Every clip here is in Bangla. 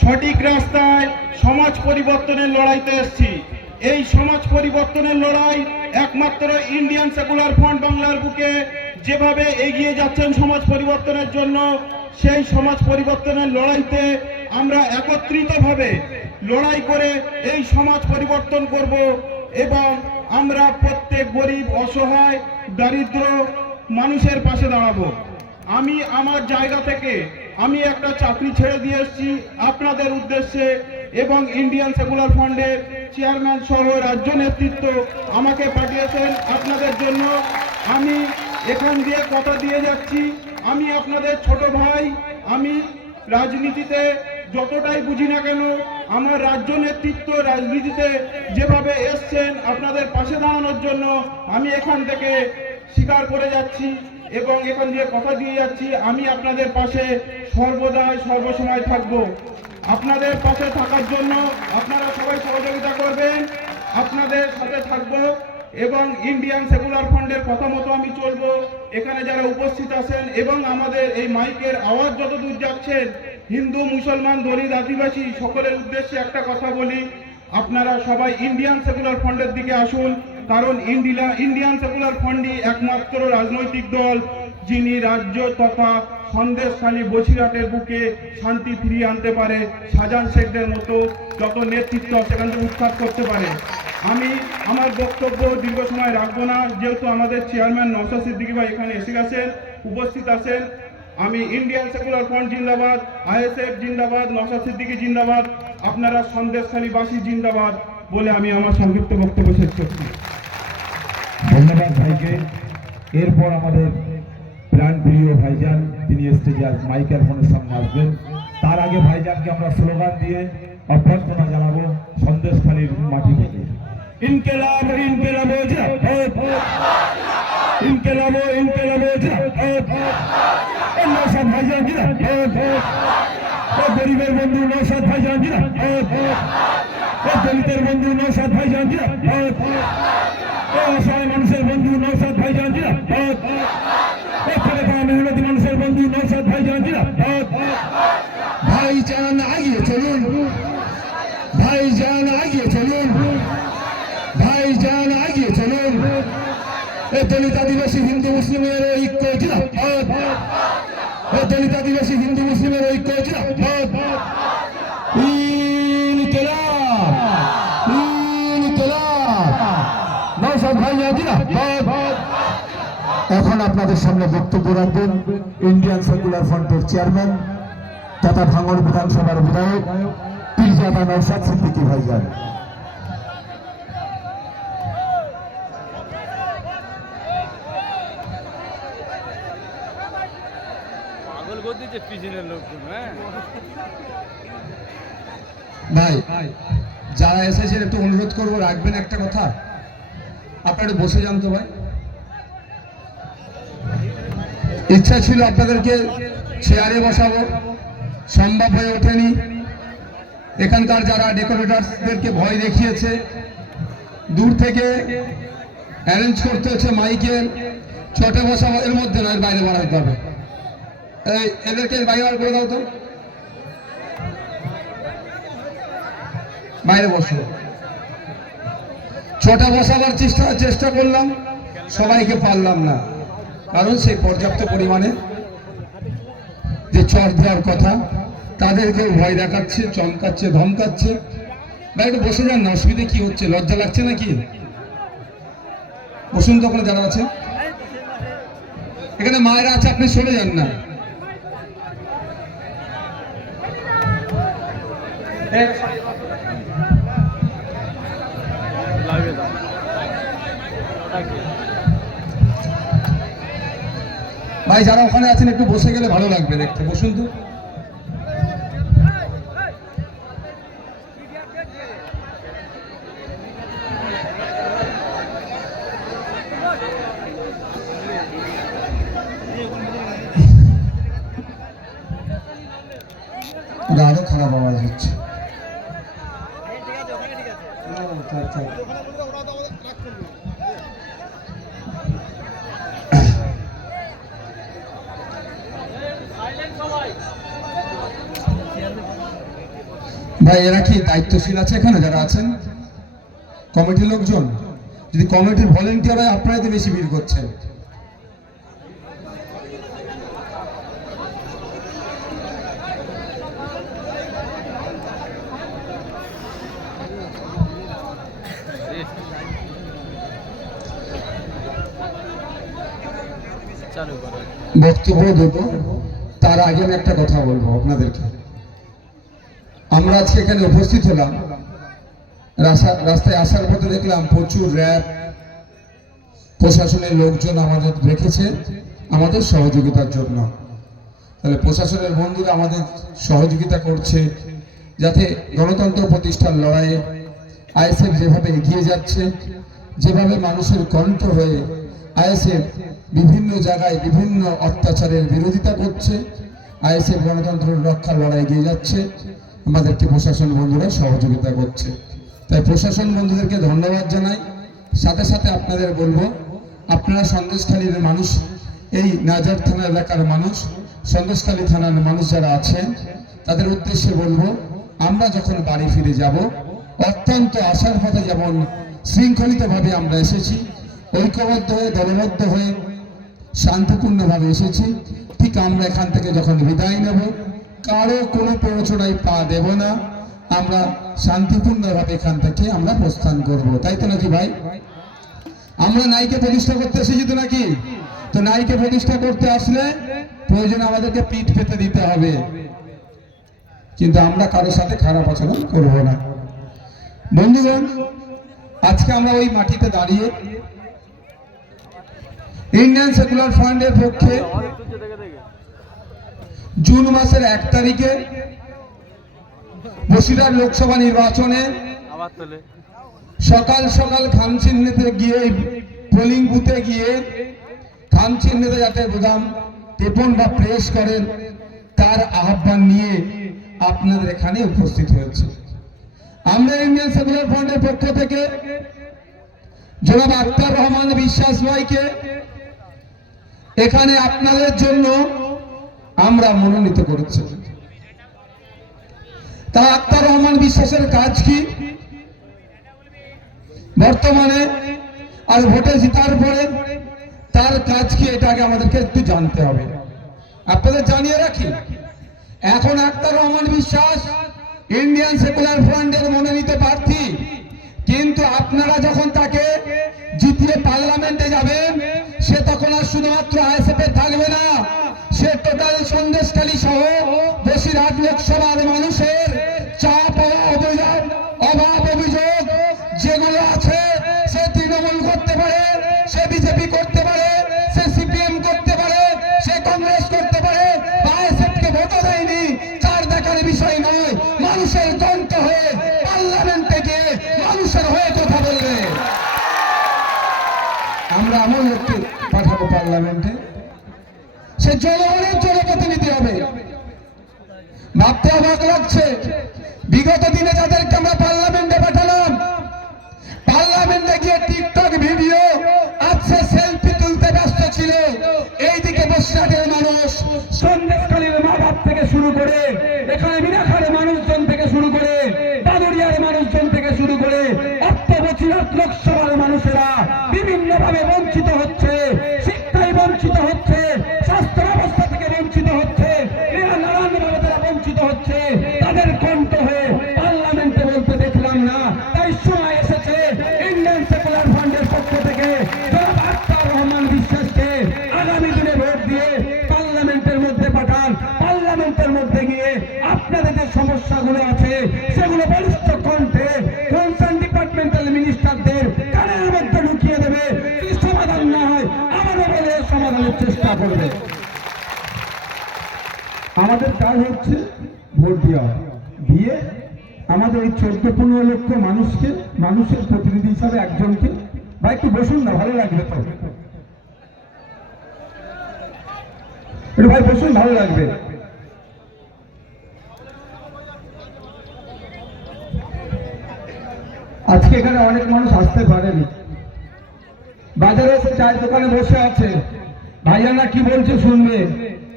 সঠিক রাস্তায় সমাজ পরিবর্তনের লড়াইতে এসেছি। এই সমাজ পরিবর্তনের লড়াই একমাত্র ইন্ডিয়ান সেকুলার ফ্রন্ট বাংলার বুকে যেভাবে এগিয়ে যাচ্ছেন সমাজ পরিবর্তনের জন্য, সেই সমাজ পরিবর্তনের লড়াইতে আমরা একত্রিতভাবে লড়াই করে এই সমাজ পরিবর্তন করব এবং আমরা প্রত্যেক গরিব, অসহায়, দারিদ্র মানুষের পাশে দাঁড়াবো। আমি আমার জায়গা থেকে আমি একটা চাকরি ছেড়ে দিয়ে এসেছি আপনাদের উদ্দেশ্যে, এবং ইন্ডিয়ান সেকুলার ফ্রন্টের চেয়ারম্যান সহ রাজ্য নেতৃত্ব আমাকে পাঠিয়েছেন আপনাদের জন্য। আমি এখান দিয়ে কথা দিয়ে যাচ্ছি, আমি আপনাদের ছোট ভাই। আমি রাজনীতিতে যতটাই বুঝি না কেন, আমার রাজ্য নেতৃত্ব রাজনীতিতে যেভাবে এসছেন আপনাদের পাশে দাঁড়ানোর জন্য, আমি এখান থেকে স্বীকার করে যাচ্ছি এবং এখান দিয়ে কথা দিয়ে যাচ্ছি, আমি আপনাদের পাশে সর্বদাই সর্বসময় থাকব। আপনাদের পাশে থাকার জন্য আপনারা সবাই সহযোগিতা করবেন, আপনাদের সাথে থাকব এবং ইন্ডিয়ান সেকুলার ফ্রন্টের কথা মতো আমি চলব। এখানে যারা উপস্থিত আছেন এবং আমাদের এই মাইকের আওয়াজ যতদূর যাচ্ছেন, হিন্দু, মুসলমান, দলিত, আদিবাসী সকলের উদ্দেশ্যে একটা কথা বলি, আপনারা সবাই ইন্ডিয়ান সেকুলার ফ্রন্টের দিকে আসুন। কারণ ইন্ডিয়ান সেকুলার ফ্রন্টই একমাত্র রাজনৈতিক দল যিনি রাজ্য তথা সন্দেশখালী, বসিরহাটের বুকে শান্তি ফিরিয়ে আনতে পারে। শাহজাহান শেখদের মতো যত নেতৃত্ব সেখান থেকে উৎখাত করতে পারে। আমি আমার বক্তব্য দীর্ঘ সময় রাখবো না, যেহেতু আমাদের চেয়ারম্যান নওশাদ সিদ্দিকী ভাই এখানে এসে গেছেন, উপস্থিত আছেন। আমি ইন্ডিয়ান সেকুলার ফ্রন্ট জিন্দাবাদ, আইএসএফ জিন্দাবাদ, নওশাদ সিদ্দিকী জিন্দাবাদ, আপনারা সন্দেশখালীবাসী জিন্দাবাদ বলে আমি আমার সংক্ষিপ্ত বক্তব্য শেষ করছি। ধন্যবাদ ভাইকে। এরপর আমাদের প্রাণপ্রিয় ভাইজান তিনি স্টেজে মাইক্রোফোনের সামনে আসবেন। তার আগে ভাইজানকে আমরা স্লোগান দিয়ে অভ্যর্থনা জানাবো সন্দেশখালীর মাটি থেকে। ইনকিলাব ইনকিলাব জিন্দাবাদ, ইনকিলাব ইনকিলাব জিন্দাবাদ, নওশাদ ভাইজান জিন্দাবাদ, গরিবের বন্ধু নওশাদ ভাইজান জিন্দাবাদ, দলিতের বন্ধু নওশাদ ভাইজান জিন্দাবাদ, অসহায় মানুষের বন্ধু নওশাদ ভাইজান জিন্দাবাদ, মেহনতি মানুষের বন্ধু নওশাদ ভাইজান জিন্দাবাদ। ভাইজান এগিয়ে চলুন, ভাইজান এগিয়ে চলুন, ভাইজান এগিয়ে চলুন। দলিত আদিবাসী হিন্দু মুসলিমের ঐক্য জিন্দাবাদ, দলিত আদিবাসী হিন্দু মুসলিমের ঐক্য জিন্দাবাদ। ইনকিলাব ইনকিলাব, নওশাদ ভাইজান জিন্দাবাদ। এখন আপনাদের সামনে বক্তব্য রাখবেন ইন্ডিয়ান সেকুলার ফ্রন্টের চেয়ারম্যান তথা ভাঙড় বিধানসভার বিধায়ক পীরজাদা নওশাদ সিদ্দিকী ভাইজান। ভাই যারা এসেছেন একটু অনুরোধ করবো, রাখবেন একটা কথা, আপনারা বসে যান তো ভাই। ইচ্ছা ছিল আপনাদেরকে চেয়ারে বসাবো, সম্ভব হয়ে ওঠেনি। এখানকার যারা ডেকোরেটরদেরকে ভয় দেখিয়েছে, দূর থেকে অ্যারেঞ্জ করতে হচ্ছে মাইকের, ছোটে বসাবো, এর মধ্যে নয়, বাইরে বাড়াতে হবে। এদেরকে বাইরে বার করে দাও তো, বাইরে বসো। ছোটা বসাবার চেষ্টা করলাম, সবাইকে পারলাম না, কারণ সেই পর্যাপ্ত পরিমাণে যে চর দেওয়ার কথা তাদেরকেও ভয় দেখাচ্ছে, চমকাচ্ছে, ধমকাচ্ছে। বা একটু বসে যান না, অসুবিধে কি হচ্ছে? লজ্জা লাগছে নাকি? বসুন তো, ওখানে যারা আছে, এখানে মায়েরা আছে, আপনি সরে যান না। ভাই যারা ওখানে আছেন একটু বসে গেলে ভালো লাগবে দেখতে, বসুন তো। আরো খারাপ আওয়াজ হচ্ছে। ভাই এরা কি দায়িত্বশীল আছে এখানে যারা আছেন কমিটির লোকজন? যদি কমিটির ভলেন্টিয়ার হয় আপনারাই তো বেশি ভিড় করছেন। বক্তব্য দেবো তার আগে আমি একটা কথা বলবো আপনাদেরকে। আমরা আজকে এখানে উপস্থিত হলাম, রাস্তায় আসার পথে দেখলাম প্রচুর র্যাব প্রশাসনের লোকজন আমাদের রেখেছে আমাদের সহযোগিতার জন্য। তাহলে প্রশাসনের বন্ধুরা আমাদের সহযোগিতা করছে যাতে গণতন্ত্র প্রতিষ্ঠার লড়াইয়ে আইএসএফ যেভাবে এগিয়ে যাচ্ছে, যেভাবে মানুষের কণ্ঠ হয়ে আইএসএফ বিভিন্ন জায়গায় বিভিন্ন অত্যাচারের বিরোধিতা করছে, আইএসএফ গণতন্ত্র রক্ষার লড়াই এগিয়ে যাচ্ছে, আমাদেরকে প্রশাসন বন্ধুরা সহযোগিতা করছে। তাই প্রশাসন বন্ধুদেরকে ধন্যবাদ জানাই। সাথে সাথে আপনাদের বলবো, আপনারা সন্দেশখালীর মানুষ, এই নাজার থানা এলাকার মানুষ, সন্দেশখালী থানার মানুষ যারা আছেন তাদের উদ্দেশ্যে বলবো, আমরা যখন বাড়ি ফিরে যাব অত্যন্ত আশার পথে যেমন শৃঙ্খলিতভাবে আমরা এসেছি, ঐক্যবদ্ধ হয়ে দলবদ্ধ হয়ে শান্তিপূর্ণভাবে এসেছি, ঠিক আমরা এখান থেকে যখন বিদায় নেব কারো কোনো প্ররোচনায় পা দেব না, আমরা শান্তিপূর্ণভাবে এখান থেকে আমরা প্রস্থান করব। তাই তো নাকি ভাই? আমরা নাইকে প্রতিষ্ঠা করতে এসেছি তো নাকি? তো নাইকে প্রতিষ্ঠা করতে আসলে প্রয়োজন আমাদেরকে পিঠ পেতে দিতে হবে, কিন্তু আমরা কারোর সাথে খারাপ আচরণ করব না। বন্ধুগণ, আজকে আমরা ওই মাটিতে দাঁড়িয়ে ইন্ডিয়ান সেকুলার ফ্রন্টের পক্ষে জুন মাসের 1 তারিখে বসিরহাট লোকসভা নির্বাচনে সকাল সকাল খামচিহ্নিতে গিয়ে, পোলিং বুথে গিয়ে খামচিহ্নিতে যাতে বোতাম টেপন বা প্রেস করেন তার আহ্বান নিয়ে আপনাদের এখানে উপস্থিত হয়েছে। আমরা ইন্ডিয়ান সেকুলার ফ্রন্টের পক্ষ থেকে জনাব আক্তার রহমান বিশ্বাস ভাইকে এখানে আপনাদের জন্য আমরা মনোনীত করেছি। তা আক্তার রহমান বিশ্বাসের কাজ কি বর্তমানে আর ভোটে জিতার পরে তার কাজ কি, এটা আগে আমাদেরকে একটু জানতে হবে। আপনাদের জানিয়ে রাখি, এখন আক্তার রহমান বিশ্বাস ইন্ডিয়ান সেকুলার ফ্রন্টের মনোনীত প্রার্থী, কিন্তু আপনারা যখন তাকে জিতিয়ে পার্লামেন্টে যাবেন সে তখন আর শুধুমাত্র আইএসএফ এ থাকবে না, সে টোটাল সন্দেশখালী সহ বসিরহাট লোকসভার মানুষের চাপ অভাব অভিযোগ যেগুলো আছে, সে তৃণমূল করতে পারে, সে বিজেপি করতে পারে, সে সিপিএম করতে পারে, সে কংগ্রেস করতে পারে, আইএসএফ কে ভোটও দেয়নি, তার দেখার বিষয় নয়, মানুষের কণ্ঠ হয়ে পার্লামেন্টে গিয়ে মানুষের হয়ে কথা বলবে। আমরা এমন লোককে পাঠাবো পার্লামেন্টে, সে জনগণের জনপ্রতিনিধি হবে। ভাবতে অবাক লাগছে, বিগত দিনে যাদেরকে আমরা পার্লামেন্টে পাঠালাম, পার্লামেন্টে গিয়ে টিকটক ভিডিও আছে সেলফি তুলতে ব্যস্ত ছিল, এইদিকে বসিরহাটের মানুষ, সন্দেশখালীর মা বাপ থেকে শুরু করে, এখানে মিনাখালের মানুষজন থেকে শুরু করে, দাদুরিয়ার মানুষজন থেকে শুরু করে বসিরহাট লোকসভার মানুষেরা বিভিন্ন ভাবে বঞ্চিত হচ্ছে, শিক্ষায় বঞ্চিত হচ্ছে, স্বাস্থ্য ব্যবস্থা থেকে বঞ্চিত হচ্ছে, নানানভাবে তারা বঞ্চিত হচ্ছে, তাদের কণ্ঠ হয়ে পার্লামেন্টে বলতে দেখলাম না। তাই সময় এসেছে ইন্ডিয়ান সেকুলার ফ্রন্টের পক্ষ থেকে জনাব আক্তার রহমান বিশ্বাসকে আগামী দিনে ভোট দিয়ে পার্লামেন্টের মধ্যে পাঠান। পার্লামেন্টের মধ্যে গিয়ে আপনাদের যে সমস্যাগুলো আছে সেগুলো বলিষ্ঠ কণ্ঠে কনসার্ন ডিপার্টমেন্টাল মিনিস্টারদের কানের মধ্যে ঢুকিয়ে দেবে। যদি সমাধান না হয় আমারও বলে সমাধানের চেষ্টা করবে। আমাদের কাজ হচ্ছে ভোট দেওয়া, দিয়ে আমাদের এই 14-15 লক্ষ মানুষকে, মানুষের প্রতিনিধি হিসাবে একজনকে, বা একটু বসুন না, ভালো লাগবে তো, একটু ভাই বসুন, ভালো লাগবে। আজকে এখানে অনেক মানুষ আসতে পারেনি, বাজারে এসে চায়ের দোকানে বসে আছে, ভাইয়ানা কি বলছে শুনবে,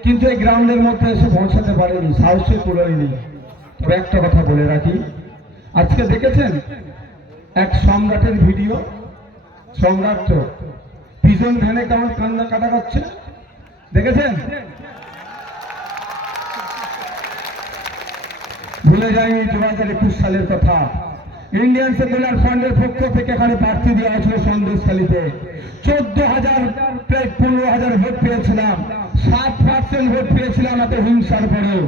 কিন্তু এই গ্রাউন্ডের মধ্যে এসে পৌঁছাতে পারেনি, সাহসে কুলোয়নি। তবে একটা কথা বলে রাখি, আজকে দেখেছেন এক সম্রাটের ভিডিও, সম্রাট পিজন ভ্যানে কেমন কান্না কাটা করছে, দেখেছেন? ভুলে যায়নি 2021 সালের কথা। ইন্ডিয়ান সেকুলার ফ্রন্টের পক্ষ থেকে এখানে প্রার্থী দেওয়া হয়েছিল সন্দেশখালীতে। 14,000 প্রায় 15,000 ভোট পেয়েছিলাম, 7% ভোট পেয়েছিলাম এত হিংসার পরেও।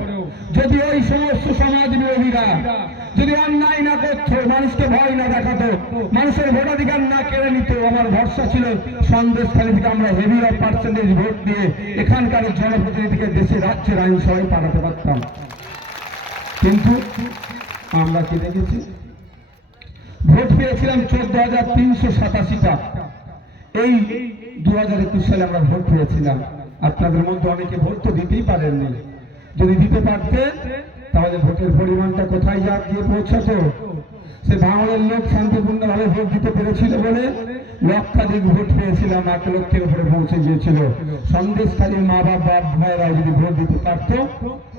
যদি ওই সমস্ত সমাজ বিরোধীরা যদি অন্যায় না করতো, মানুষকে ভয় না দেখাতো, মানুষের ভোটাধিকার না কেড়ে নিত, আমার ভরসা ছিল সন্দেশখালী থেকে আমরা হেভি অফ পার্সেন্টেজ ভোট দিয়ে এখানকার জনপ্রতিনিধিকে দেশে রাজ্যের আইন সবাই পাঠাতে পারতাম। কিন্তু আমরা কি দেখেছি? ভোট পেয়েছিলাম 14,387টা। এই 2021 সালে আমরা ভোট পেয়েছিলাম। আপনাদের মধ্যে অনেকে ভোট তো দিতেই পারেননি। যদি দিতে পারতেন তাহলে ভোটের পরিমাণটা কোথায় গিয়ে পৌঁছাতো? সে ভাঙনের লোক শান্তিপূর্ণভাবে ভোট দিতে পেরেছিল বলে লক্ষাধিক ভোট পেয়েছিলাম, 1 লক্ষের উপরে পৌঁছে গিয়েছিল। সন্দেশখালীর মা বাপ ভাইয়েরাও যদি ভোট দিতে পারত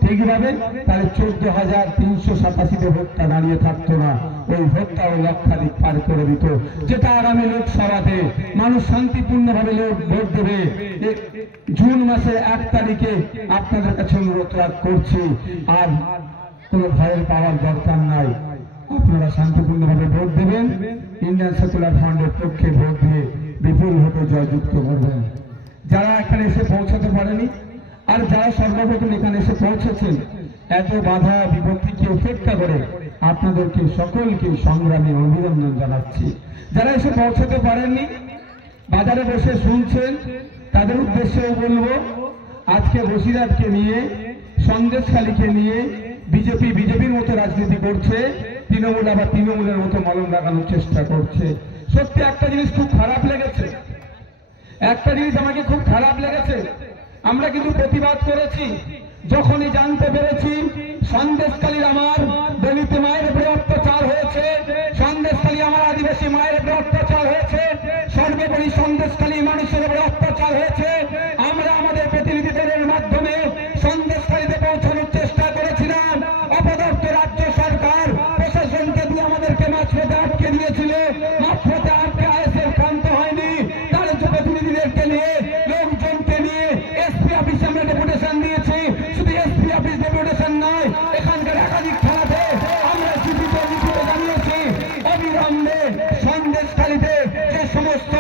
ঠিকভাবে, তাহলে 14,387 ভোটটা দাঁড়িয়ে থাকতো না, ওই ভোটটাও লক্ষাধিক পার করে দিত। যেটা আগামী লোকসভাতে মানুষ শান্তিপূর্ণভাবে ভোট দেবে। জুন মাসের 1 তারিখে আপনাদের কাছে অনুরোধ করছি, আর কোনো ভয়ের পাওয়ার দরকার নাই। আপনারা শান্তিপূর্ণভাবে ভোট দেবেন, ইন্ডিয়ান সেকুলার ফ্রন্টের পক্ষে ভোট দিয়ে বিপুল ভোটে জয়যুক্ত করবেন। যারা এখানে এসে পৌঁছাতে পারেনি আর যারা সর্বপ্রথম এখানে এসে পৌঁছেছেন, এত বাধা বিপত্তিকে উপেক্ষা করে আপনাদেরকে সকলকে সংগ্রামী অভিনন্দন জানাচ্ছি। যারা এসে পৌঁছাতে পারেননি, বাজারে বসে শুনছেন, তাদের উদ্দেশ্যেও বলবো, আজকে বসিরহাটকে নিয়ে, সন্দেশখালীকে নিয়ে বিজেপির মতো রাজনীতি করছে, তৃণমূল আবার তৃণমূলের মতো মলম লাগানোর চেষ্টা করছে। সত্যি একটা জিনিস খুব খারাপ লেগেছে, একটা জিনিস আমাকে খুব খারাপ লেগেছে। আমরা কিন্তু প্রতিবাদ করেছি, যখনই জানতে পেরেছি সন্দেশখালীর আমার দলিত মায়ের উপরে অত্যাচার হয়েছে, সন্দেশখালী আমার আদিবাসী মায়ের উপরে অত্যাচার হয়েছে, সর্বোপরি সন্দেশখালী মানুষের উপরে অত্যাচার হয়েছে, আমরা আমাদের প্রতিনিধি দলের মাধ্যমে সন্দেশখালীতে পৌঁছানোর চেষ্টা করেছিলাম। অপদার্থ রাজ্য সরকার প্রশাসনকে দিয়ে আমাদেরকে মাঝপথে আটকে দিয়েছিল, মাঝপথে আটকে আইএসএফ ক্ষান্ত হয়নি। তার প্রতিনিধিদেরকে নিয়ে, লোকজনকে নিয়ে এসপি অফিসে আমরা ডেপুটেশন দিয়েছি। শুধু এসপি অফিস ডেপুটেশন নয়, এখানকার একাধিক থানাতে আমরা চিঠিতে লিখিত জানিয়েছি অবিলম্বে সন্দেশখালীতে যে সমস্ত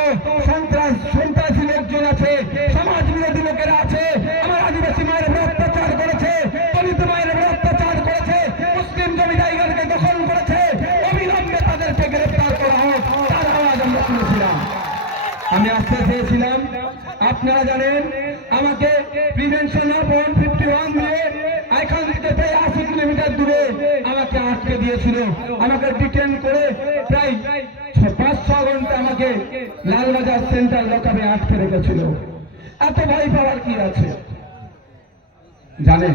সন্ত্রাসী লোকজন আছে, সমাজ বিরোধী লোকেরা আছে, আমার আদিবাসী মায়ের উপর অত্যাচার করেছে, দলিত মায়ের উপর অত্যাচার করেছে, মুসলিম জমি জায়গাকে দখল করেছে, অবিলম্বে তাদেরকে গ্রেফতার করা হোক, তার আওয়াজ আমরা তুলেছিলাম। আমি আসতে চেয়েছিলাম, আপনারা জানেন আমাকে প্রিভেনশন অফ 151 দিয়ে এখান থেকে প্রায় 80 কিলোমিটার দূরে আমাকে আটকে দিয়েছিল। আমাকে ডিটেন করে প্রায় 5-6 ঘন্টা আমাকে লালবাজার সেন্ট্রাল লকআপে আটকে রেখেছিল। এত ভয় পাওয়ার কি আছে? জানেন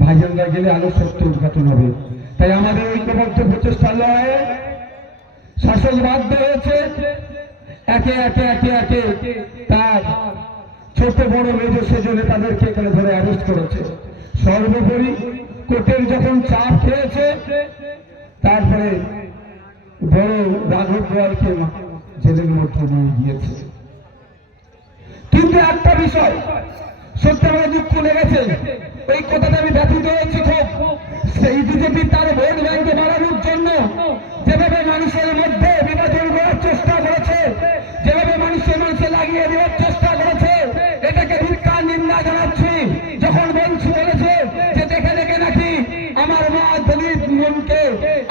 ভাইজানরা গেলে আলো সত্য উদ্ঘাটন হবে। তাই আমাদের ঐক্যবদ্ধ প্রচেষ্টার লড়াইয়ে শাসক বাধ্য হয়েছে একে একে একে একে তার ছোট বড় মেজর সেজো নেতাদেরকে এখানে ধরে অ্যারেস্ট করেছে। সর্বোপরি কোর্টের যখন চাপ খেয়েছে, তারপরে বড় রাঘব গোয়ালকে জেলের মধ্যে নিয়ে গিয়েছে। কিন্তু একটা বিষয় সত্যি আমার দুঃখ লেগেছে, এই কথাটা আমি ব্যথিত হয়েছি খুব। সেই বিজেপি তার ভোট ব্যাংকে বাড়ানোর জন্য যেভাবে মানুষের মধ্যে বিভাজন করার চেষ্টা করেছে, যেভাবে মানুষে লাগিয়ে দেওয়ার চেষ্টা করেছে, এটাকে ধিক্কার নিন্দা জানাচ্ছি। যখন বলেছে যে দেখে দেখে নাকি আমার মা দলিত মনকে,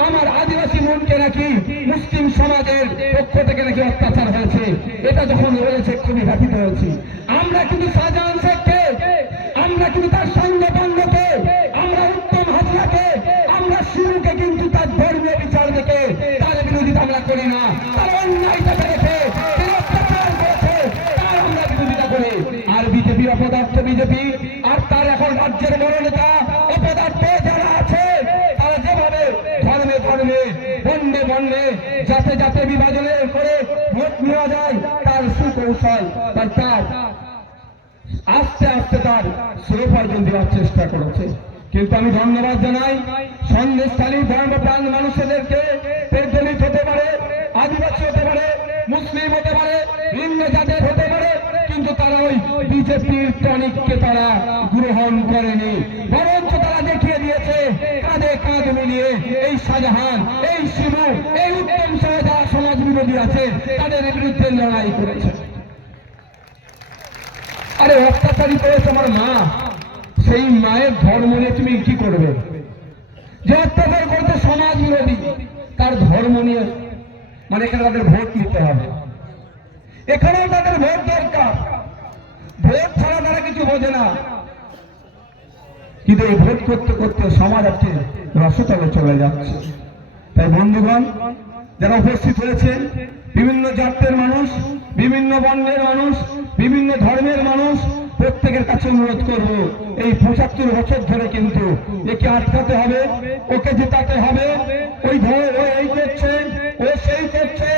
আমার আদিবাসী মনকে নাকি মুসলিম সমাজের পক্ষ থেকে নাকি অত্যাচার হয়েছে, এটা যখন বলেছে খুবই ব্যথিত হয়েছি। আমরা কিন্তু শাহজাহান শেখকে, আমরা কিন্তু তার সঙ্গবন্ধকে, আমরা উত্তম হাজরাকে, আমরা শিশুকে কিন্তু তার ধর্মীয় বিচার দেখে তার বিরোধিতা আমরা করি না। তার অন্যায়টা দেখে অত্যাচার করেছে তার আমরা বিরোধিতা করি। আর বিজেপি অপদার্থ বিজেপি আর তার এখন রাজ্যের বড় নেতা অপদার্থ যারা আছে, তারা যেভাবে ধর্মে ধর্মে বন্ডে বন্ডে যাতে যাতে বিভাজনের করে ভোট নেওয়া যায়, তার সুকৌশল তার আস্তে আস্তে তার সুরোপার্জন দেওয়ার চেষ্টা করেছে। কিন্তু আমি ধন্যবাদ জানাই সন্দেশখালী ধর্মপ্রাণ মানুষদেরকে, দলিত হতে পারে, আদিবাসী হতে পারে, মুসলিম হতে পারে, ভিন্ন জাতের হতে পারে, কিন্তু তারা ওই বিজেপির টনিককে তারা গ্রহণ করেনি, বরঞ্চ তারা দেখিয়ে দিয়েছে কাঁধে কাঁধ মিলিয়ে এই শাহজাহান, এই শিবু, এই উত্তম সহ যারা সমাজ বিরোধী আছে তাদের বিরুদ্ধে লড়াই করেছে। আরে অত্যাচারিত হয়েছে আমার মা, সেই মায়ের ধর্ম নিয়ে তুমি কি করবে? যে অত্যাচার করতে সমাজ বিরোধী তার ধর্ম নিয়ে, মানে এখানে তাদের ভোট নিতে হবে, এখানেও তাদের ভোট দরকার, ভোট ছাড়া তারা কিছু বোঝে না। কিন্তু এই ভোট করতে করতে সমাজ আজকে রসতলে চলে যাচ্ছে। তাই বন্ধুগণ যারা উপস্থিত হয়েছে, বিভিন্ন জাতের মানুষ, বিভিন্ন বর্ণের মানুষ, বিভিন্ন ধর্মের মানুষ, প্রত্যেকের কাছে অনুরোধ করব, এই 75 বছর ধরে কিন্তু একে আটকাতে হবে, ওকে জেতাতে হবে। ওই এই করছে, ও সেই করছে,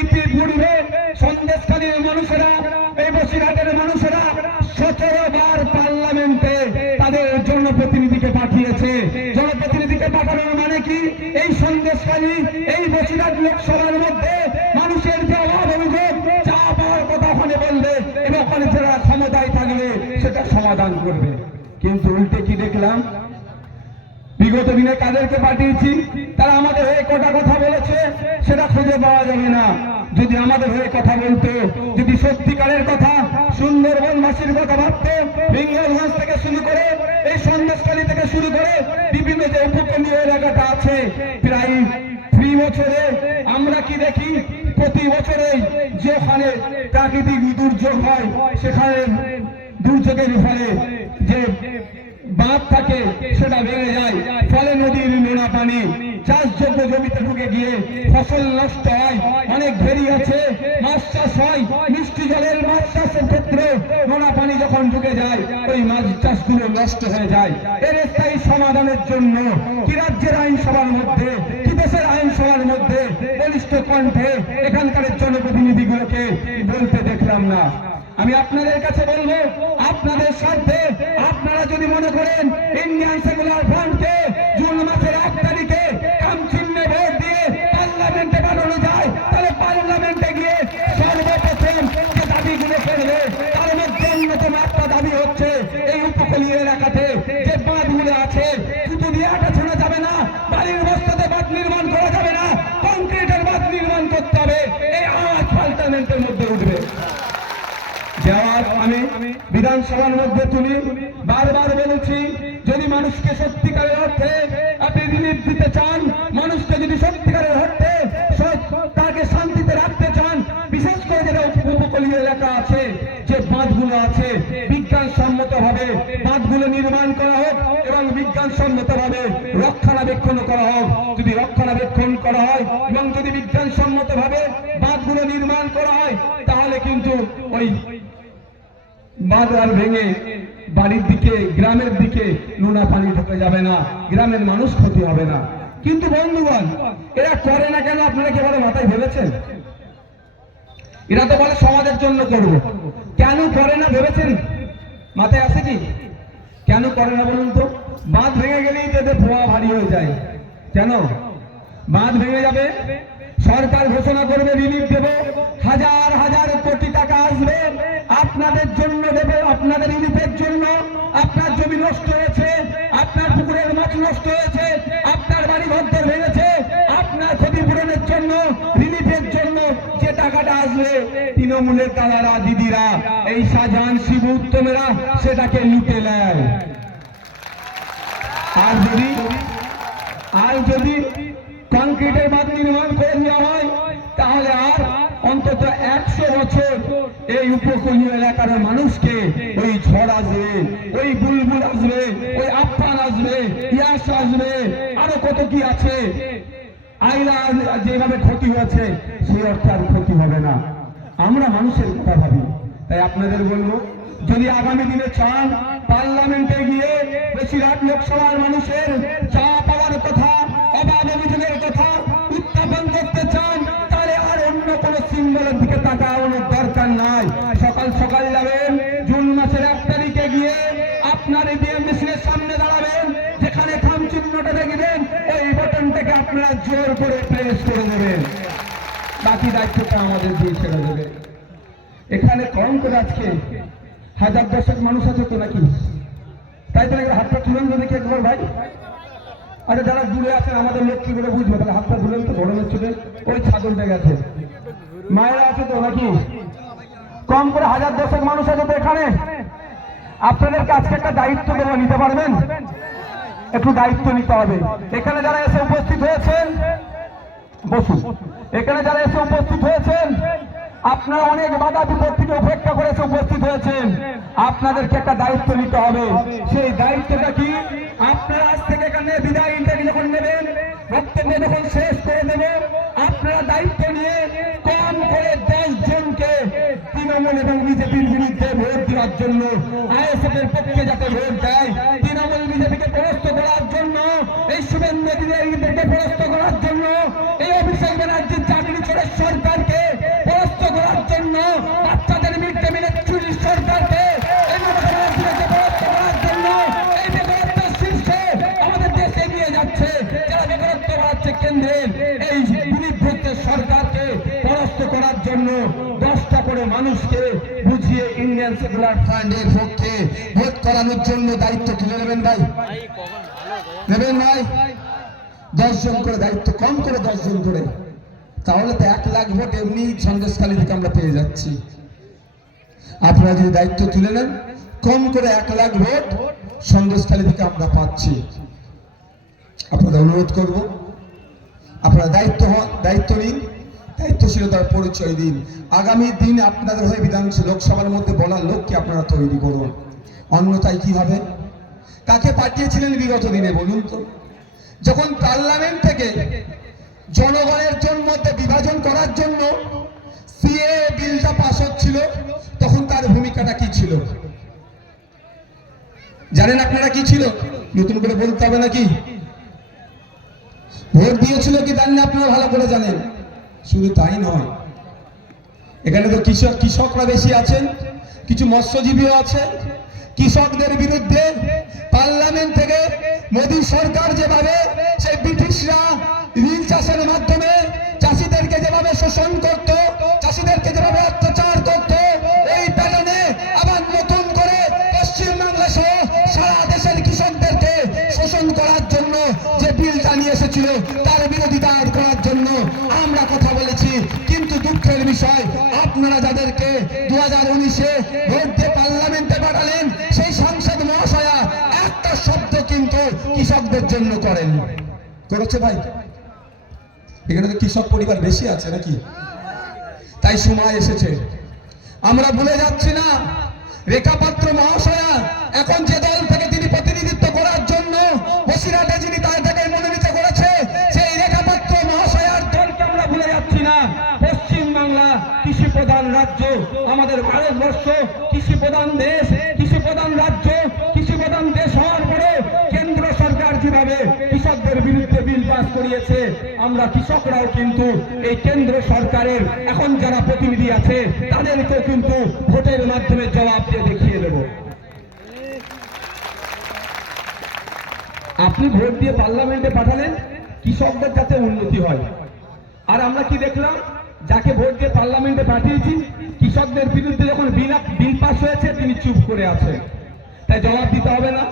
ইতিপূর্বে সন্দেশখালীর মানুষেরা, এই বসিরহাটের মানুষেরা 17 বার পার্লামেন্টে তাদের জনপ্রতিনিধিকে পাঠিয়েছে। জনপ্রতিনিধিকে পাঠানোর মানে কি? এই সন্দেশখালী, এই বসিরহাট লোকসভার মধ্যে মানুষের যে অভাব অভিযোগ, যা পাওয়ার কথা ওখানে বলবে এবং ওখানে যারা ক্ষমতায় থাকবে সেটা সমাধান করবে। কিন্তু উল্টে কি দেখলাম? বিগত দিনে কাদেরকে পাঠিয়েছি, তারা আমাদের হয়ে কটা কথা বলেছে সেটা খুঁজে পাওয়া যাবে না। যদি আমাদের হয়ে কথা বলতো, যদি সত্যিকারের কথা, সুন্দরবনবাসীর কথা ভাবতো, হিঙ্গলগঞ্জ থেকে শুরু করে এই সন্দেশখালী থেকে শুরু করে বিভিন্ন যে উপকূলীয় এলাকাটা আছে, প্রায় 3 বছরে আমরা কি দেখি? প্রতি বছরেই যেখানে প্রাকৃতিক দুর্যোগ হয়, সেখানে দুর্যোগের ফলে যে বাঁধ থাকে সেটা ভেঙে যায়, ফলে নদীর নোনা পানি চাষযোগ্য জমিতে ঢুকে গিয়ে ফসল নষ্ট হয়। অনেক ঘেরি আছে, মাছ চাষ হয়, মিষ্টি জলের মাছ চাষের ক্ষেত্রে নোনা পানি যখন ঢুকে যায় ওই মাছ চাষগুলো নষ্ট হয়ে যায়। এর স্থায়ী সমাধানের জন্য কি রাজ্যের আইনসভার মধ্যে, কি দেশের আইনসভার মধ্যে বলিষ্ঠ কণ্ঠে এখানকার জনপ্রতিনিধিগুলোকে বলতে দেখলাম না। আমি আপনাদের কাছে বলবো, আপনাদের স্বার্থে আপনারা যদি মনে করেন ইন্ডিয়ান সেকুলার ফ্রন্টকে জুন মাসের 1 তারিখে কামচিহ্নে ভোট দিয়ে পার্লামেন্টে পাঠানো যায়, তাহলে পার্লামেন্টে গিয়ে সর্বপ্রথম যে দাবিগুলো করবে তার মধ্যে অন্যতম একটা দাবি হচ্ছে এই উপকূলীয় এলাকাতে যে বাঁধগুলো আছে শুধু দিয়ে আটা ছোঁড়া যাবে না, বাড়ির বস্তাতে বাঁধ নির্মাণ করা যাবে না, কংক্রিটের বাঁধ নির্মাণ করতে হবে। এই আওয়াজ পার্লামেন্টের মধ্যে উঠবে। আমি বিধানসভার মধ্যে তুলি, বারবার বলেছি, যদি মানুষকে সত্যিকারের অর্থে আপনি রিলিফ দিতে চান, মানুষকে যদি সত্যিকারের অর্থে তাকে শান্তিতে রাখতে চান, বিশেষ করে যেটা উপকূলীয় এলাকা আছে, যে বাঁধগুলো আছে, বিজ্ঞানসম্মত ভাবে বাঁধগুলো নির্মাণ করা হোক এবং বিজ্ঞানসম্মত ভাবে রক্ষণাবেক্ষণ করা হোক। যদি রক্ষণাবেক্ষণ করা হয় এবং যদি বিজ্ঞানসম্মত ভাবে বাঁধগুলো নির্মাণ করা হয়, তাহলে কিন্তু ওই বাঁধ আর ভেঙে বাড়ির দিকে, গ্রামের দিকে নোনা পানি ঢুকে যাবে না, গ্রামের মানুষ ক্ষতি হবে না। কিন্তু বন্ধুগণ, এরা করে না কেন? আপনারা কি বলে মাথায় ভেবেছেন? এরা তো বলে সমাজের জন্য করব, কেন করে না ভেবেছেন? মাথায় আছে কি? কেন করে না বলুন তো? বাঁধ ভেঙে গেলেই তো এদের ধোঁয়া ভারী হয়ে যায়। কেন? বাঁধ ভেঙে যাবে, সরকার ঘোষণা করবে রিলিফ দেব, হাজার হাজার কোটি টাকা আসবে আপনাদের জন্য, দেবে আপনাদের রিলিফের জন্য। আপনার জমি নষ্ট হয়েছে, আপনার পুকুরের মাছ নষ্ট হয়েছে, আপনার বাড়ি ঘর ভেঙেছে, আপনার ক্ষতিপূরণের জন্য, রিলিফের জন্য যে টাকাটা আসবে, তৃণমূলের দাদারা, দিদিরা, এই শাহজাহান, শিবু, উত্তমেরা সেটাকে লুটে নেয়। আর যদি কংক্রিটের বাঁধ নির্মাণ করে দেওয়া হয়, তাহলে আর অন্তত 100 বছর এই উপকূলীয় এলাকার মানুষকে ওই ঝড় আসবে, ওই বুলবুল আসবে, ওই আফান আসবে, ইয়াস আসবে, আরো কত কি আছে, আইলা যেভাবে ক্ষতি হয়েছে সেই অর্থে আর ক্ষতি হবে না। আমরা মানুষের কথা ভাবি। তাই আপনাদের বলবো, যদি আগামী দিনে চান পার্লামেন্টে গিয়ে বসিরহাট লোকসভার মানুষের চা পাওয়ার কথা, অভাব অভিযোগের কথা উত্থাপন করতে চান, তাহলে আর অন্য কোনো সিম্বলের দিকে তাকানোর দরকার নাই। সকাল সকাল যাবেন, জুন মাসের 1 তারিখে গিয়ে আপনার ইভিএম মেশিনের সামনে দাঁড়াবেন, যে দেখবেন ওই বাটনটাকে আপনারা জোর করে প্রেস করে দেবেন, বাকি দায়িত্বটা আমাদের দিয়ে ছেড়ে দেবে। এখানে কম করে আজকে 1000-1000 মানুষ আছে তো নাকি? তাই তো নাকি? হাতটা তুলেন তো দেখি একবার ভাই। আচ্ছা, যারা দূরে আছেন আমাদের লোক কি করে বুঝবে? তাহলে হাতটা তুলেন তো, গরমের চোখে ওই ছাগলটা গেছে। মায়েরা আছে তো নাকি? কম করে 1000-1000 মানুষ আছে তো এখানে। আপনাদেরকে আজকে একটা দায়িত্ব দেবো, নিতে পারবেন? একটু দায়িত্ব নিতে হবে। এখানে যারা এসে উপস্থিত হয়েছেন, বসুন। এখানে যারা এসে উপস্থিত হয়েছেন, আপনারা অনেক বাধা বিপত্তিকে উপেক্ষা করে এসে উপস্থিত হয়েছেন। আপনাদেরকে একটা দায়িত্ব নিতে হবে। সেই দায়িত্বটা কি? আপনারা আজ থেকে এখানে বিদায় ইন্টারভিউ যখন নেবেন, বক্তব্য যখন শেষ করে দেবেন, আপনারা দায়িত্ব নিয়ে কম করে 10 জনকে তৃণমূল এবং বিজেপির বিরুদ্ধে ভোট দেওয়ার জন্য, আইএসএফ এর পক্ষে যাতে ভোট দেয়, তৃণমূল বিজেপিকে পরাস্ত করার জন্য, এই শুভেন্দু অধিকারীদেরকে পরাস্ত করার জন্য, এই অভিষেক ব্যানার্জির চাকরি চোরের সরকারকে পরাস্ত করার জন্য, বাচ্চাদের মিড ডে মিলের চুরির সরকারকে এই পরাস্ত করার জন্য, এই বেকারত্বের শীর্ষে আমাদের দেশ এগিয়ে যাচ্ছে, যারা বেকারত্ব বাড়াচ্ছে কেন্দ্রের এই বিরুদ্ধে সরকারকে পরাস্ত করার জন্য 10টা করে মানুষকে বুঝিয়ে ইন্ডিয়ান সেকুলার ফ্রন্টের পক্ষে ভোট করানোর জন্য দায়িত্ব তুলে নেবেন ভাই, নেবেন ভাই? 10 জন করে দায়িত্ব, কম করে 10 জন করে, তাহলে তো 1 লাখ ভোট এমনি সন্দেশখালী থেকে আমরা পেয়ে যাচ্ছি। আপনারা যদি দায়িত্ব তুলে নেন, কম করে 1 লাখ ভোট সন্দেশখালী থেকে আমরা পাচ্ছি। আপনাদের অনুরোধ করব, আপনারা দায়িত্ব নিন, দায়িত্বশীলতার পরিচয় দিন। আগামী দিন আপনাদের হয়ে বিধানসভা লোকসভার মধ্যে বলার লোককে আপনারা তৈরি করুন। অন্যথায় কি হবে? কাকে পাঠিয়েছিলেন বিগত দিনে বলুন তো? যখন পার্লামেন্ট থেকে জনগণের মধ্যে বিভাজন করার জন্য সিএ বিলটা পাস হচ্ছিল, তখন তার ভূমিকাটা কি ছিল জানেন আপনারা? কি ছিল? নতুন করে বলতে হবে নাকি? ভোট দিয়েছিল কি দেননি আপনারা ভালো করে জানেন। শুধু তাই নয়, এখানে তো কৃষকরা বেশি আছেন, কিছু মৎস্যজীবীও আছে। কৃষকদের বিরুদ্ধে পার্লামেন্ট থেকে মোদী সরকার যেভাবে সেই ব্রিটিশরা নীল চাষের মাধ্যমে চাষিদেরকে যেভাবে শোষণ করত, চাষিদেরকে যেভাবে অত্যাচার করত, এই প্যাটার্নে আবার নতুন করে পশ্চিমবাংলা সহ সারা দেশের কৃষকদেরকে শোষণ করার জন্য যে বিলটা নিয়ে এসেছিল, তার বিরোধিতা করার জন্য আমরা কথা বলেছি। কিন্তু দুঃখের বিষয়, আপনারা যাদেরকে 2019-এ ভোট দিয়ে পার্লামেন্টে পাঠালেন, সেই সাংসদ মহাশয়া একটা শব্দ কিন্তু কৃষকদের জন্য করেন। করেছে ভাই? এখানে তো কৃষক পরিবার বেশি আছে নাকি? তাই সময় এসেছে, আমরা ভুলে যাচ্ছি না। রেখা পাত্র মহাশয়া এখন যে দল থেকে তিনি প্রতিনিধিত্ব করার জন্য বসিরহাটে যিনি তাকে মনোনীত করেছে, সেই রেখা পাত্র মহাশয়ার দলকে আমরা ভুলে যাচ্ছি না। পশ্চিমবাংলা কৃষি প্রধান রাজ্য, আমাদের ভারতবর্ষ কৃষি প্রধান দেশ, কৃষি প্রধান রাজ্য, কৃষি প্রধান দেশ হওয়ার পরে কেন্দ্র সরকার যেভাবে কৃষকদের বিরুদ্ধে বিল পাস করিয়েছে, আমরা কৃষকরাও কিন্তু এই কেন্দ্র সরকারের এখন যারা প্রতিনিধি আছে তাদেরকেও কিন্তু ভোটের মাধ্যমে জবাব দিয়ে দেখিয়ে দেব। আপনি ভোট দিয়ে পার্লামেন্টে পাঠালেন কৃষকদের যাতে উন্নতি হয়, আর আমরা কি দেখলাম? যাকে ভোট দিয়ে পার্লামেন্টে পাঠিয়েছি, কৃষকদের বিরুদ্ধে যখন বিল পাস হয়েছে তিনি চুপ করে আছেন। তাই জবাব দিতে হবে না?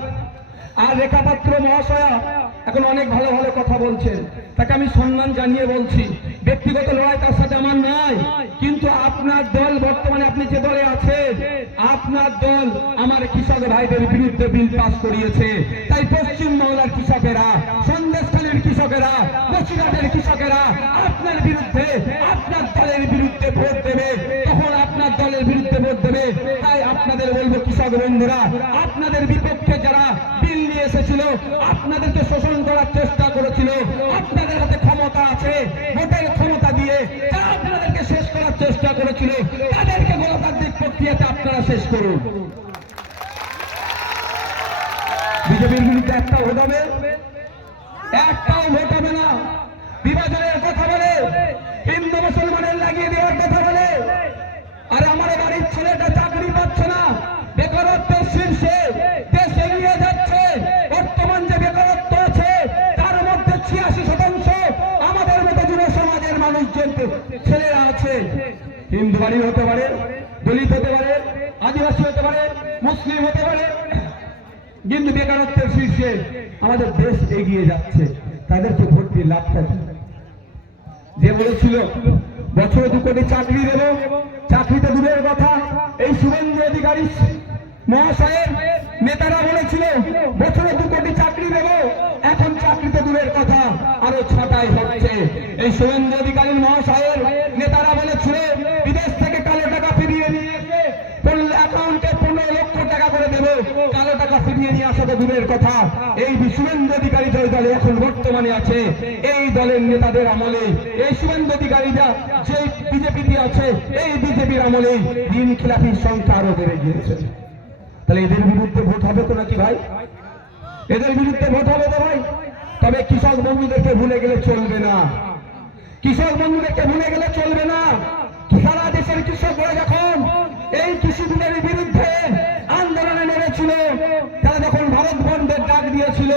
আর রেখা পাত্র মহাশয়া এখন অনেক ভালো ভালো কথা বলছেন, তাকে আমি সম্মান জানিয়ে বলছি। ব্যক্তিগত লড়াই তার সাথে আমার নাই, কিন্তু আপনার দল বর্তমানে আপনি যে দলে আছেন, আপনার দল আমার কৃষক ভাইদের বিরুদ্ধে বিল পাস করিয়েছে। তাই পশ্চিমবাংলার কৃষকেরা, সন্দেশখালীর কৃষকেরা, বসিরহাটের কৃষকেরা আপনার বিরুদ্ধে, আপনার দলের বিরুদ্ধে ভোট দেবে, তখন আপনার দলের বিরুদ্ধে ভোট দেবে। তাই আপনাদের বলবো কৃষক বন্ধুরা, আপনাদের বিপক্ষে যারা বিল নিয়ে এসেছিল, আপনাদেরকে শোষণ করার চেষ্টা করেছিল, আপনাদের হাতে ক্ষমতা আছে, ভোটের ক্ষমতা দিয়ে যারা আপনাদেরকে শেষ করার চেষ্টা করেছিল, তাদেরকে গণতান্ত্রিক প্রক্রিয়াতে আপনারা শেষ করুন। বিজেপির বিরুদ্ধে একটা ভোট হবে, একটাও ভোট হবে না। বিভাজনের কথা বলে, হিন্দু মুসলমানের লাগিয়ে দেওয়ার কথা বলে, আর আমার বাড়ির ছেলেটা চাকরি পাচ্ছে না, বেকারত্বের শীর্ষে দেশ এগিয়ে যাচ্ছে। বর্তমান যে বেকারত্ব আছে হিন্দু বাড়ির হতে পারে, দলিত হতে পারে, আদিবাসী হতে পারে, মুসলিম হতে পারে, কিন্তু বেকারত্বের শীর্ষে আমাদের দেশ এগিয়ে যাচ্ছে, তাদেরকে ভোট দিয়ে লাভটা কি? যে বলেছিল বছরে 2 কোটি চাকরি দেব, চাকরিতে দূরের কথা, এই শুভেন্দু অধিকারী মহাশয়ের নেতারা বলেছিল বছরে 2 কোটি চাকরি দেব, এখন চাকরিতে দূরের কথা আরো ছাঁটাই হচ্ছে। এই শুভেন্দু অধিকারী মহাশয়ের নেতারা বলেছিল বিদেশ থেকে কালো টাকা ফিরিয়ে নিয়ে এসে অ্যাকাউন্টে 15 লক্ষ টাকা করে দেব, কালো টাকা ফিরিয়ে নিয়ে আসা তো দূরের কথা। এই শুভেন্দু অধিকারী যে দলে এখন বর্তমানে আছে, এই দলের নেতাদের আমলে, এই শুভেন্দু অধিকারীরা যে বিজেপিতে আছে, এই বিজেপির আমলে ঋণ খিলাপির সংখ্যা আরো বেড়ে গিয়েছে। তাহলে এদের বিরুদ্ধে ভোট হবে তো নাকি ভাই? এদের বিরুদ্ধে ভোট হবে তো ভাই? তবে কৃষক বন্ধুদেরকে ভুলে গেলে চলবে না, কৃষক বন্ধুদেরকে ভুলে গেলে চলবে না। সারা দেশের কৃষকরা যখন এই কৃষি বিলের বিরুদ্ধে আন্দোলনে নেমেছিল, তারা যখন ভারত বন্ধের ডাক দিয়েছিল,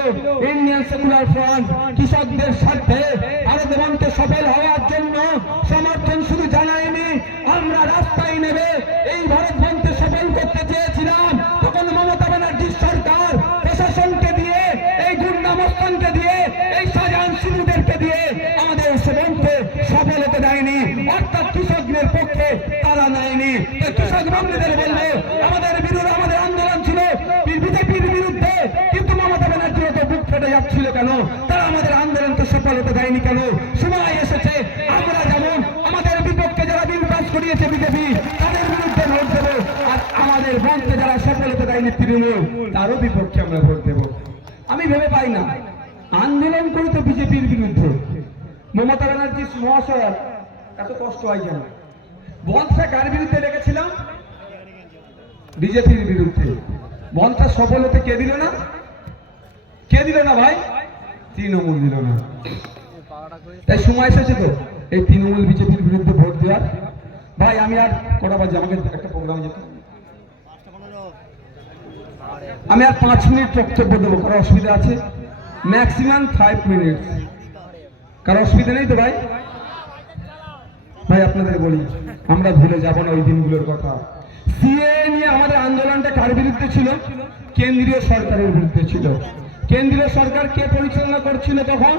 ইন্ডিয়ান সেকুলার ফ্রন্ট কৃষকদের স্বার্থে ভারত বন্ধে সফল হওয়ার জন্য সমর্থন শুধু জানায়নি, আমরা রাস্তায় নেবে এই ভারত বন্ধে সফল করতে চেয়েছিলাম। তখন মমতা ব্যানার্জির সরকার প্রশাসনকে দিয়ে, এই গুন্ডা মস্তানকে দিয়ে, এই শাহজাহান শিশুদেরকে দিয়ে আমাদের বন্ধে সফল হতে দেয়নি, অর্থাৎ কৃষকদের পক্ষে তারা নেয়নি। কৃষক বন্ধুদের বললে আমাদের বিরুদ্ধে, আমাদের আন্দোলন ছিল বিজেপির বিরুদ্ধে, কিন্তু মমতা ব্যানার্জির তো বুক ফেটে যাচ্ছিল কেন? তারা আমাদের আন্দোলনকে সফল হতে দেয়নি কেন? সময় এসেছে আমরা যেমন আমাদের বিপক্ষে যারা বিল পাস করিয়েছে বিজেপি, তাদের বিরুদ্ধে ভোট দেবো, আর আমাদের বন্ধে যারা সফল হতে দেয়নি তৃণমূল, তারও বিপক্ষে আমরা ভোট দেবো। আমি ভেবে পাই না, আন্দোলন করে তো বিজেপির বিরুদ্ধে মমতা ব্যানার্জি মহাশয় এত কষ্ট হয় কেন? বন্ধটা কার বিরুদ্ধে লেগেছিলাম? বিজেপির বিরুদ্ধে। বন্ধটা সফল হতে কে দিল না? কে দিল না ভাই? তৃণমূল দিল না। তাই সময় এসেছে তো এই তৃণমূল বিজেপির বিরুদ্ধে ভোট দেওয়ার। ভাই আমি আর কটা বাজে, আমাকে একটা প্রোগ্রামে যেতে, আমি আর 5 মিনিট বক্তব্য দেবো, কারো অসুবিধা আছে? Maximum 5 minute. কারো অসুবিধা নেই তো ভাই? ভাই আপনাদের বলি, আমরা ভুলে যাব না ওই দিনগুলোর কথা। সিএ নিয়ে আমাদের আন্দোলনটা কার বিরুদ্ধে ছিল? কেন্দ্রীয় সরকারের বিরুদ্ধে ছিল। কেন্দ্রীয় সরকার কে পরিচালনা করছিল তখন?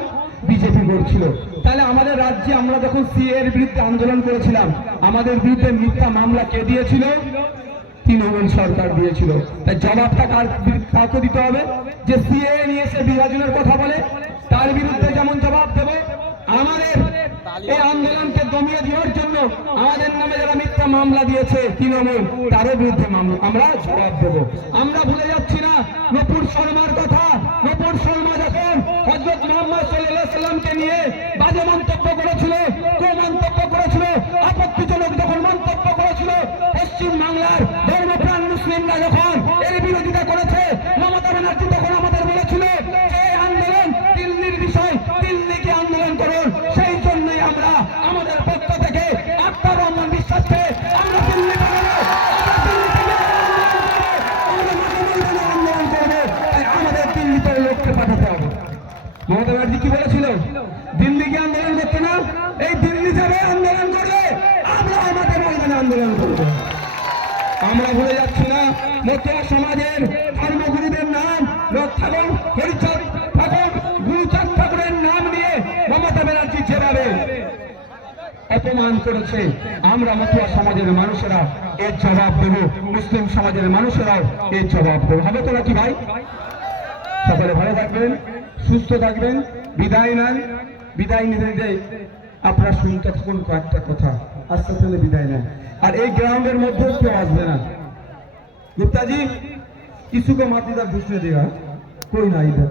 বিজেপি করছিল। তাহলে আমাদের রাজ্যে আমরা যখন সিএ এর বিরুদ্ধে আন্দোলন করেছিলাম, আমাদের বিরুদ্ধে মিথ্যা মামলা কে দিয়েছিল? তৃণমূল সরকার দিয়েছিল। তাই জবাবটা কাকে দিতে হবে? যে সিএ নিয়ে এসে বিভাজনের কথা বলে তার বিরুদ্ধে যেমন জবাব দেবে, আমাদের এই আন্দোলনকে দমিয়ে দেওয়ার জন্য আমাদের নামে যারা মিথ্যা মামলা দিয়েছে তৃণমূল, তারও বিরুদ্ধে মামলা আমরা জবাব দেবো। আমরা ভুলে যাচ্ছি না নূপুর শর্মার কথা। নূপুর শর্মা যখন হযরত মুহাম্মদ সাল্লাল্লাহু আলাইহি সাল্লামকে নিয়ে বাজে মন্তব্য করেছিল, কুমন্তব্য করেছিল, আপত্তিজনক যখন মন্তব্য করেছিল, পশ্চিম বাংলার ধর্মপ্রাণ মুসলিমরা যখন এর বিরোধিতা করেছে, মমতা ব্যানার্জি তখন আমাদের বলেছিল যে আন্দোলন দিল্লির বিষয়, দিল্লিকে আন্দোলন করুন। সেই জন্যই আমরা আমাদের পক্ষ থেকে আক্তার রহমান বিশ্বাসকে আমরা দিল্লি আন্দোলন করবো, তাই আমাদের দিল্লিতে লোককে পাঠাতে হবে। মমতা ব্যানার্জি কি বলেছিল? দিল্লিকে আন্দোলন করতে না, এই দিল্লি যাবে আন্দোলন করবে, আমরা আমাদের ময়দানে আন্দোলন করবো। আমরা ভুলে যাচ্ছি না মতুয়া সমাজের ধর্মগুরুদের নাম ঠাকুর হরিচাঁদ ঠাকুর, গুরুচাঁদ ঠাকুরের নাম নিয়ে মমতা ব্যানার্জি যেভাবে অপমান করেছে, আমরা মতুয়া সমাজের মানুষেরা এর জবাব দেব, মুসলিম সমাজের মানুষেরাও এর জবাব দেব। হবে তো নাকি ভাই? সকলে ভালো থাকবেন, সুস্থ থাকবেন। বিদায় নেন। বিদায় নিতে আপনারা শুনতে থাকুন কয়েকটা কথা, আস্তে আস্তে বিদায় নেন। আর এই গ্রাউন্ডের মধ্যে কেউ আসবে না। गुप्ता जी किसी को मात इधर दूसरे देगा, कोई ना इधर।